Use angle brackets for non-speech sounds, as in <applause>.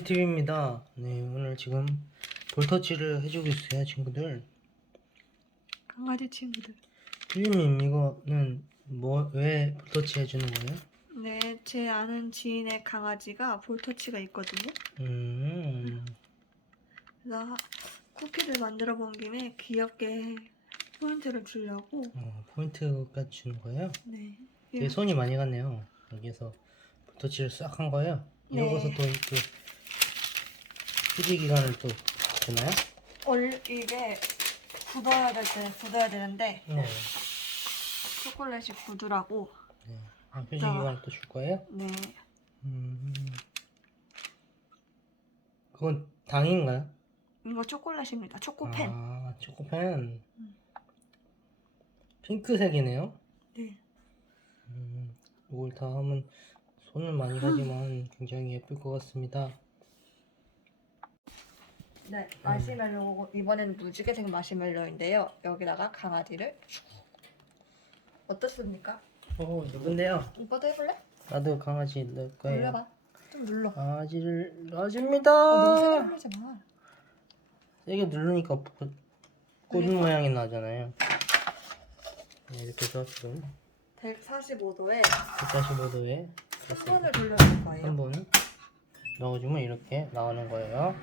선배TV입니다. 네, 오늘 지금 볼터치를 해주고 있어요, 친구들. 강아지 친구들. 삐님, 이거는 뭐, 왜 볼터치 해주는 거예요? 네, 제 아는 지인의 강아지가 볼터치가 있거든요. 음, 그래서 하- 쿠키를 만들어 본 김에 귀엽게 포인트를 주려고. 어, 포인트까지 주는 거예요? 네. 되게 손이 많이 갔네요. 여기서 볼터치를 싹 한 거예요. 네. 이러고서 또, 또, 휴지 기간을 또 주나요? 원래 이게 굳어야 될 때 굳어야 되는데 네. 초콜릿이 굳으라고. 네. 아, 휴지 자. 기간을 또 줄 거예요? 네. 음, 그건 당인가요? 이거 초콜릿입니다. 초코펜. 아, 초코펜. 음. 핑크색이네요. 네. 음, 이걸 다 하면 손을 많이 가지만 <laughs> 굉장히 예쁠 것 같습니다. 네, 마시멜로고 이번에는 무지개색 마시멜로인데요. 여기다가 강아지를 어떻습니까? 오, 누군데요? 오빠도 해볼래? 나도 강아지 넣을 거예요. 눌러봐. 좀 눌러. 강아지를 어, 넣어줍니다. 너무 세게 누르지 마. 세게 누르니까 꽃, 꽃 그래. 모양이 나잖아요. 네, 이렇게 해서 지금 145도에 145도에 한 번을 돌려줄 거예요. 한번 넣어주면 이렇게 나오는 거예요.